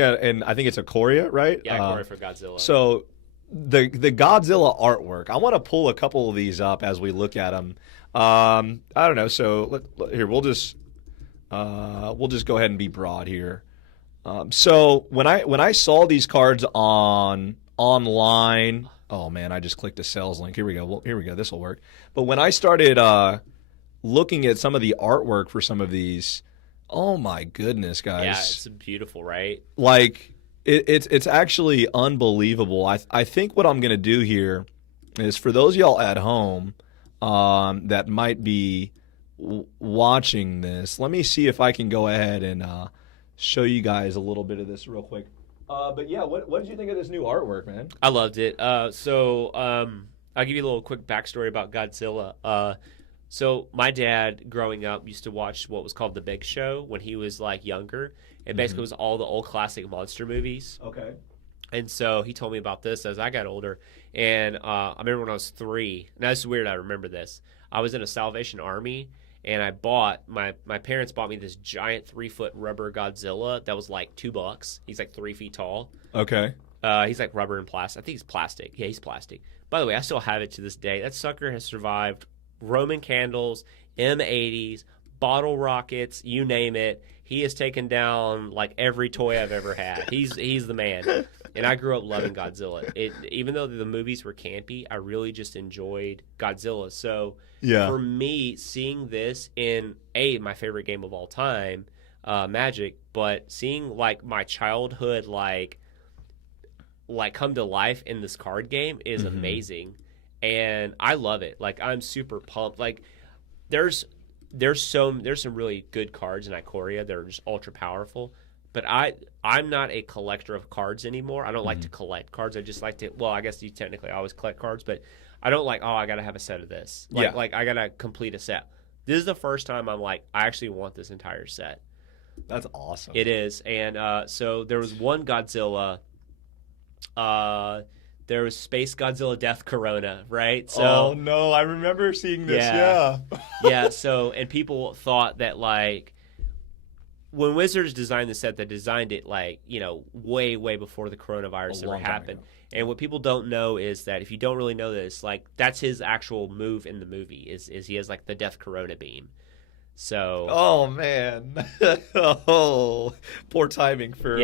and I think it's Ikoria, right? Yeah, Ikoria for Godzilla. So the Godzilla artwork, I want to pull a couple of these up as we look at them. I don't know. So here we'll just go ahead and be broad here. So when I saw these cards online, oh man, I just clicked a sales link. Here we go. Well, here we go. This will work. But when I started looking at some of the artwork for some of these, oh my goodness, guys! Yeah, it's beautiful, right? Like it's actually unbelievable. I think what I'm gonna do here is for those of y'all at home that might be watching this. Let me see if I can go ahead and show you guys a little bit of this real quick. But yeah, what did you think of this new artwork, man? I loved it. I'll give you a little quick backstory about Godzilla. So my dad, growing up, used to watch what was called The Big Show when he was like younger. It basically was all the old classic monster movies. Okay. And so he told me about this as I got older. And I remember when I was 3. Now, this is weird. I remember this. I was in a Salvation Army, and I bought my parents bought me this giant 3-foot rubber Godzilla that was like $2. He's like 3 feet tall. Okay. He's like rubber and plastic. I think he's plastic. Yeah, he's plastic. By the way, I still have it to this day. That sucker has survived Roman candles, M80s, bottle rockets, you name it. He has taken down like every toy I've ever had. He's the man. And I grew up loving Godzilla. Even though the movies were campy, I really just enjoyed Godzilla. So for me, seeing this in my favorite game of all time, Magic, but seeing like my childhood like come to life in this card game is amazing. And I love it. Like I'm super pumped. Like there's some really good cards in Ikoria that are just ultra powerful. But I'm not a collector of cards anymore. I don't like to collect cards. I just like to. Well, I guess you technically always collect cards, but I don't like. Oh, I gotta have a set of this. Like I gotta complete a set. This is the first time I'm like, I actually want this entire set. That's awesome. It is, and so there was one Godzilla. There was Space Godzilla Death Corona, right? So, oh no, I remember seeing this. Yeah. Yeah. So, and people thought that like when Wizards designed the set, they designed it like way before the coronavirus ever happened. And what people don't know is that if you don't really know this, like that's his actual move in the movie is he has like the Death Corona beam. So oh man, oh poor timing for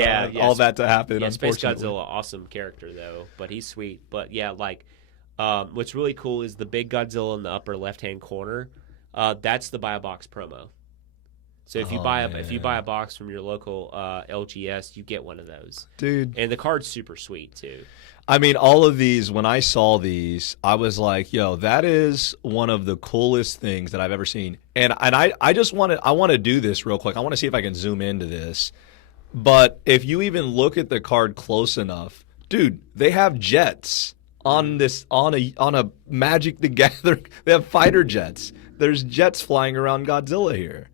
all that to happen. Yeah, Space Godzilla, awesome character though, but he's sweet. But yeah, like what's really cool is the big Godzilla in the upper left hand corner. That's the buy a box promo. So if you buy a box from your local LGS, you get one of those, dude. And the card's super sweet too. I mean, all of these, when I saw these, I was like, yo, that is one of the coolest things that I've ever seen. And I just want to do this real quick. I want to see if I can zoom into this. But if you even look at the card close enough, dude, they have jets on a Magic the Gathering. They have fighter jets. There's jets flying around Godzilla here.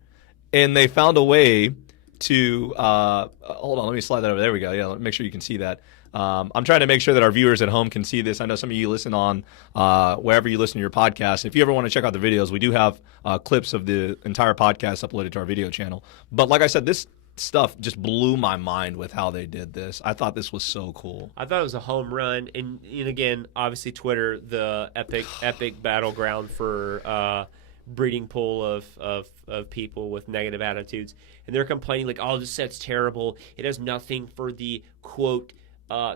And they found a way to hold on, let me slide that over. There we go. Yeah, make sure you can see that. I'm trying to make sure that our viewers at home can see this. I know some of you listen on wherever you listen to your podcast. If you ever want to check out the videos, we do have clips of the entire podcast uploaded to our video channel. But like I said, this stuff just blew my mind with how they did this. I thought this was so cool. I thought it was a home run. And again, obviously Twitter, the epic battleground for breeding pool of people with negative attitudes. And they're complaining like, oh, this set's terrible. It has nothing for the, quote,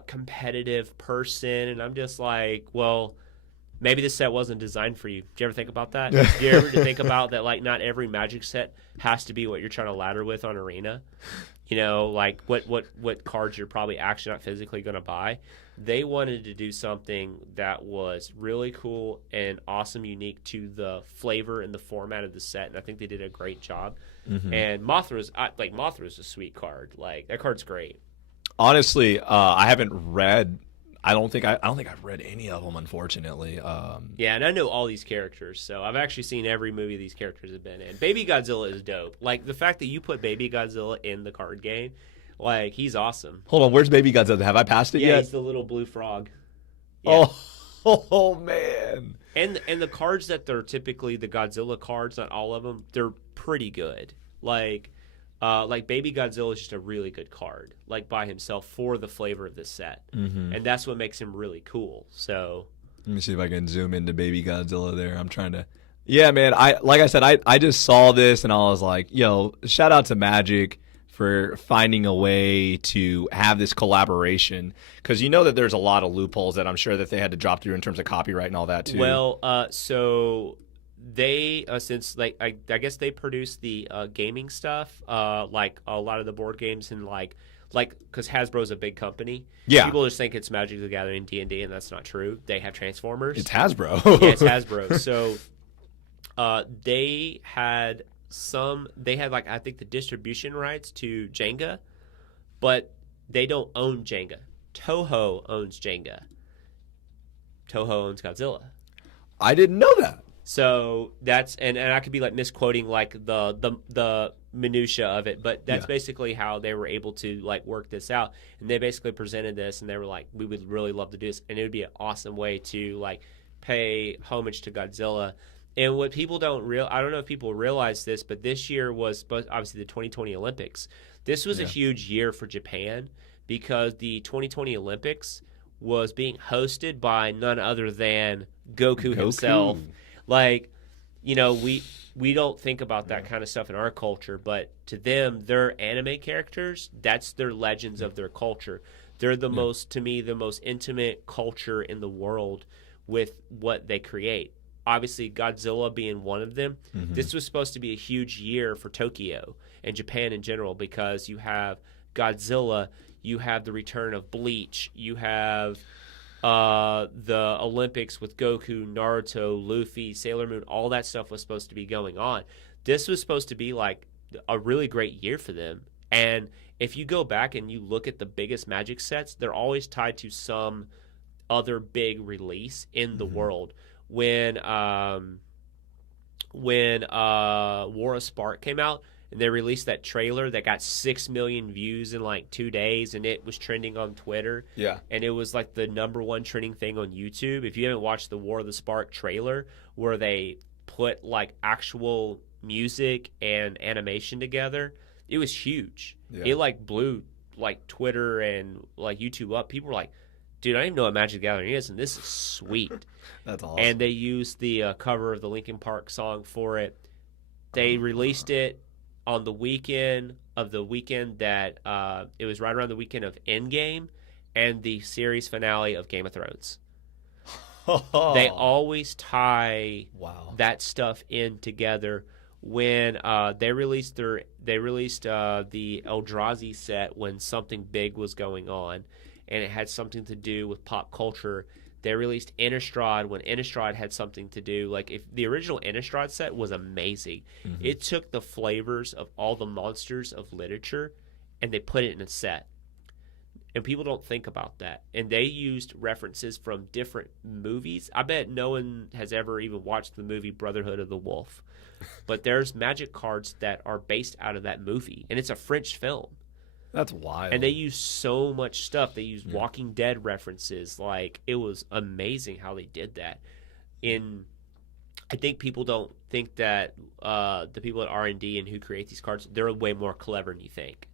competitive person. And I'm just like, well, maybe this set wasn't designed for you. Did you ever think about that? Did you ever think about that, like, not every Magic set has to be what you're trying to ladder with on Arena? Like what cards you're probably actually not physically going to buy. They wanted to do something that was really cool and awesome, unique to the flavor and the format of the set, and I think they did a great job. And Mothra's a sweet card. Like, that card's great. Honestly, I haven't read. I don't think I've read any of them, unfortunately. Yeah, and I know all these characters, so I've actually seen every movie these characters have been in. Baby Godzilla is dope. Like, the fact that you put Baby Godzilla in the card game, like, he's awesome. Hold on, where's Baby Godzilla? Have I passed it yet? Yeah, he's the little blue frog. Yeah. Oh man. And the cards that they're typically the Godzilla cards, not all of them, they're pretty good. Like, Like Baby Godzilla is just a really good card, like by himself for the flavor of this set, and that's what makes him really cool. So let me see if I can zoom into Baby Godzilla there. I'm trying to. Yeah, man. Like I said, I just saw this and I was like, yo, shout out to Magic for finding a way to have this collaboration, because you know that there's a lot of loopholes that I'm sure that they had to drop through in terms of copyright and all that too. well, so they since like I guess they produce the gaming stuff, like a lot of the board games and like because Hasbro's a big company. Yeah. People just think it's Magic the Gathering D&D, and that's not true. They have Transformers. It's Hasbro. Yeah, it's Hasbro. So they had like I think the distribution rights to Jenga, but they don't own Jenga. Toho owns Jenga. Toho owns Godzilla. I didn't know that. So that's and I could be like misquoting like the minutia of it, but that's basically how they were able to like work this out. And they basically presented this, and they were like, "We would really love to do this, and it would be an awesome way to like pay homage to Godzilla." And what people I don't know if people realize this, but this year was obviously the 2020 Olympics. This was a huge year for Japan because the 2020 Olympics was being hosted by none other than Goku himself. Like, you know, we don't think about that kind of stuff in our culture, but to them, they're anime characters. That's their legends of their culture. They're the most, to me, the most intimate culture in the world with what they create. Obviously, Godzilla being one of them. This was supposed to be a huge year for Tokyo and Japan in general, because you have Godzilla, you have the return of Bleach, you have the Olympics with Goku, Naruto, Luffy, Sailor Moon. All that stuff was supposed to be going on. This was supposed to be like a really great year for them. And if you go back and you look at the biggest Magic sets, they're always tied to some other big release in the world. When War of Spark came out and they released that trailer that got 6 million views in like 2 days, and it was trending on Twitter. Yeah. And it was like the #1 trending thing on YouTube. If you haven't watched the War of the Spark trailer where they put like actual music and animation together, it was huge. Yeah. It like blew like Twitter and like YouTube up. People were like, dude, I don't even know what Magic the Gathering is, and this is sweet. That's awesome. And they used the cover of the Linkin Park song for it. They released it on the weekend that it was right around the weekend of Endgame and the series finale of Game of Thrones. They always tie that stuff in together. When they released the Eldrazi set when something big was going on, and it had something to do with pop culture. They released Innistrad when Innistrad had something to do. Like, if the original Innistrad set was amazing. It took the flavors of all the monsters of literature and they put it in a set. And people don't think about that. And they used references from different movies. I bet no one has ever even watched the movie Brotherhood of the Wolf. But there's Magic cards that are based out of that movie. And it's a French film. That's wild. And they use so much stuff. They use Walking Dead references. Like, it was amazing how they did that. I think people don't think that the people at R&D and who create these cards, they're way more clever than you think.